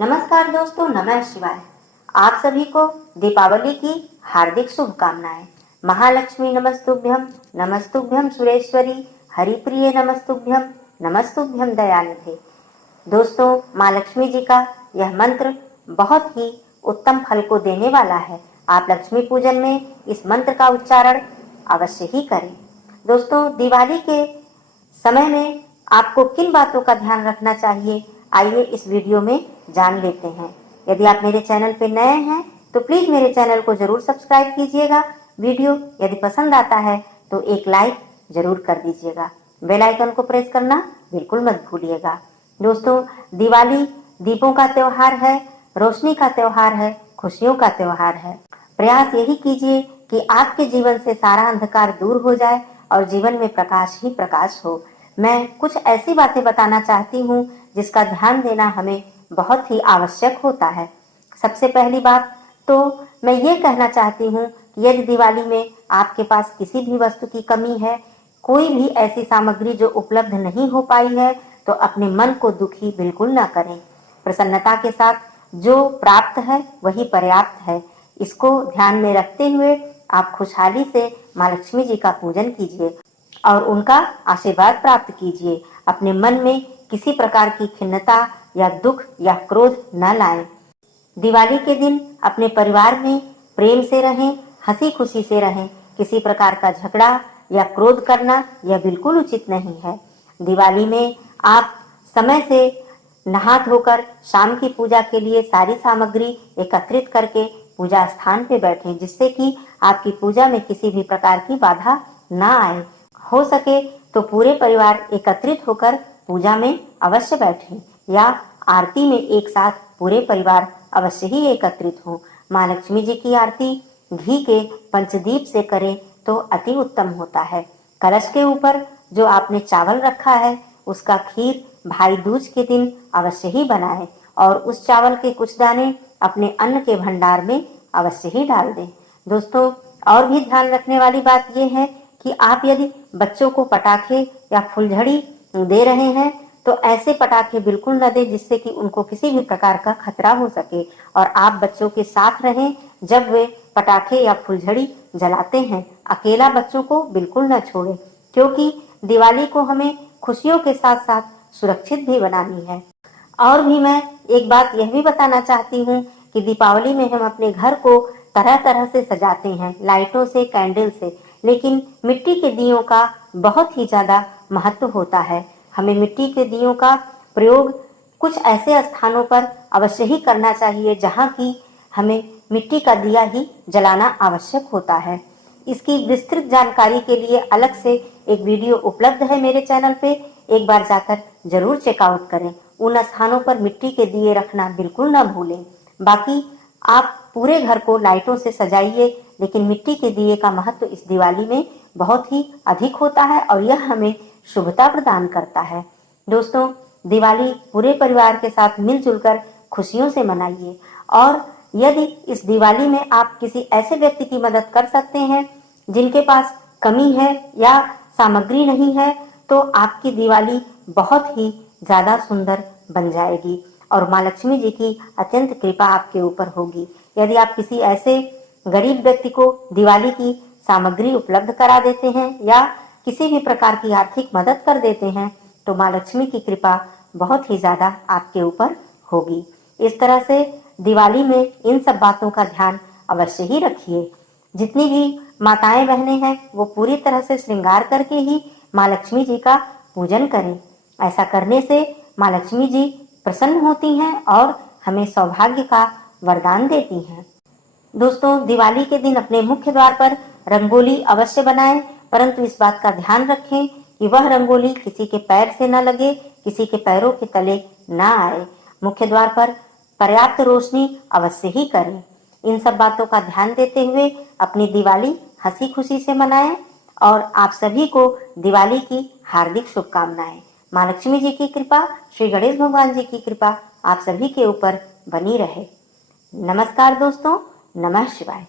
नमस्कार दोस्तों, नमः शिवाय। आप सभी को दीपावली की हार्दिक शुभकामनाएं। महालक्ष्मी नमस्तुभ्यम, नमस्तुभ्यम सुरेश्वरी, हरिप्रिय नमस्तुभ्यम, नमस्तुभ्यम दयानिधे। दोस्तों, माँ लक्ष्मी जी का यह मंत्र बहुत ही उत्तम फल को देने वाला है। आप लक्ष्मी पूजन में इस मंत्र का उच्चारण अवश्य ही करें। दोस्तों, दिवाली के समय में आपको किन बातों का ध्यान रखना चाहिए, आइए इस वीडियो में जान लेते हैं। यदि आप मेरे चैनल पर नए हैं तो प्लीज मेरे चैनल को जरूर सब्सक्राइब कीजिएगा। वीडियो यदि पसंद आता है तो एक लाइक जरूर कर दीजिएगा। बेल आइकन को प्रेस करना बिल्कुल मत भूलिएगा। दोस्तों, दिवाली दीपों का त्योहार है, रोशनी का त्योहार है, खुशियों का त्योहार है। प्रयास यही कीजिए कि आपके जीवन से सारा अंधकार दूर हो जाए और जीवन में प्रकाश ही प्रकाश हो। मैं कुछ ऐसी बातें बताना चाहती हूँ जिसका ध्यान देना हमें बहुत ही आवश्यक होता है। सबसे पहली बात तो मैं ये कहना चाहती हूँ कि यदि दिवाली में आपके पास किसी भी वस्तु की कमी है, कोई भी ऐसी सामग्री जो उपलब्ध नहीं हो पाई है, तो अपने मन को दुखी बिल्कुल ना करें। प्रसन्नता के साथ जो प्राप्त है वही पर्याप्त है। इसको ध्यान में रखते हुए आप खुशहाली से माँ लक्ष्मी जी का पूजन कीजिए और उनका आशीर्वाद प्राप्त कीजिए। अपने मन में किसी प्रकार की खिन्नता या दुख या क्रोध न लाएं। दिवाली के दिन अपने परिवार में प्रेम से रहें, हंसी खुशी से रहें। किसी प्रकार का झगड़ा या क्रोध करना यह बिल्कुल उचित नहीं है। दिवाली में आप समय से नहा धोकर शाम की पूजा के लिए सारी सामग्री एकत्रित करके पूजा स्थान पे बैठें, जिससे कि आपकी पूजा में किसी भी प्रकार की बाधा ना आए। हो सके तो पूरे परिवार एकत्रित होकर पूजा में अवश्य बैठें या आरती में एक साथ पूरे परिवार अवश्य ही एकत्रित हो। माँ लक्ष्मी जी की आरती घी के पंचदीप से करें तो अति उत्तम होता है। कलश के ऊपर जो आपने चावल रखा है उसका खीर भाई दूज के दिन अवश्य ही बनाएं और उस चावल के कुछ दाने अपने अन्न के भंडार में अवश्य ही डाल दें। दोस्तों, और भी ध्यान रखने वाली बात यह है कि आप यदि बच्चों को पटाखे या फुलझड़ी दे रहे हैं तो ऐसे पटाखे बिल्कुल न दें जिससे कि उनको किसी भी प्रकार का खतरा हो सके, और आप बच्चों के साथ रहें जब वे पटाखे या फुलझड़ी जलाते हैं। अकेला बच्चों को बिल्कुल न छोड़ें, क्योंकि दिवाली को हमें खुशियों के साथ साथ सुरक्षित भी बनानी है। और भी मैं एक बात यह भी बताना चाहती हूँ कि दीपावली में हम अपने घर को तरह तरह से सजाते हैं, लाइटों से, कैंडल से, लेकिन मिट्टी के दियों का बहुत ही ज्यादा महत्व होता है। हमें मिट्टी के दियों का प्रयोग कुछ ऐसे स्थानों पर अवश्य ही करना चाहिए जहाँ की हमें मिट्टी का दिया ही जलाना आवश्यक होता है। इसकी विस्तृत जानकारी के लिए अलग से एक वीडियो उपलब्ध है मेरे चैनल पे, एक बार जाकर जरूर चेकआउट करें। उन स्थानों पर मिट्टी के दिए रखना बिल्कुल ना भूलें। बाकी आप पूरे घर को लाइटों से सजाइए, लेकिन मिट्टी के दिए का महत्व इस दिवाली में बहुत ही अधिक होता है और यह हमें शुभता प्रदान करता है। दोस्तों, दिवाली पूरे परिवार के साथ मिलजुल कर खुशियों से मनाइए, और यदि इस दिवाली में आप किसी ऐसे व्यक्ति की मदद कर सकते हैं जिनके पास कमी है या सामग्री नहीं है, तो आपकी दिवाली बहुत ही ज्यादा सुंदर बन जाएगी और माँ लक्ष्मी जी की अत्यंत कृपा आपके ऊपर होगी। यदि आप किसी ऐसे गरीब व्यक्ति को दिवाली की सामग्री उपलब्ध करा देते हैं या किसी भी प्रकार की आर्थिक मदद कर देते हैं तो माँ लक्ष्मी की कृपा बहुत ही ज्यादा आपके ऊपर होगी। इस तरह से दिवाली में इन सब बातों का ध्यान अवश्य ही रखिए। जितनी भी माताएं बहनें हैं वो पूरी तरह से श्रृंगार करके ही माँ लक्ष्मी जी का पूजन करें। ऐसा करने से माँ लक्ष्मी जी प्रसन्न होती हैं और हमें सौभाग्य का वरदान देती हैं। दोस्तों, दिवाली के दिन अपने मुख्य द्वार पर रंगोली अवश्य बनाएं, परंतु इस बात का ध्यान रखें कि वह रंगोली किसी के पैर से न लगे, किसी के पैरों के तले न आए। मुख्य द्वार पर पर्याप्त रोशनी अवश्य ही करें। इन सब बातों का ध्यान देते हुए अपनी दिवाली हंसी खुशी से मनाएं और आप सभी को दिवाली की हार्दिक शुभकामनाएं। माँ लक्ष्मी जी की कृपा, श्री गणेश भगवान जी की कृपा आप सभी के ऊपर बनी रहे। नमस्कार दोस्तों, नमः शिवाय।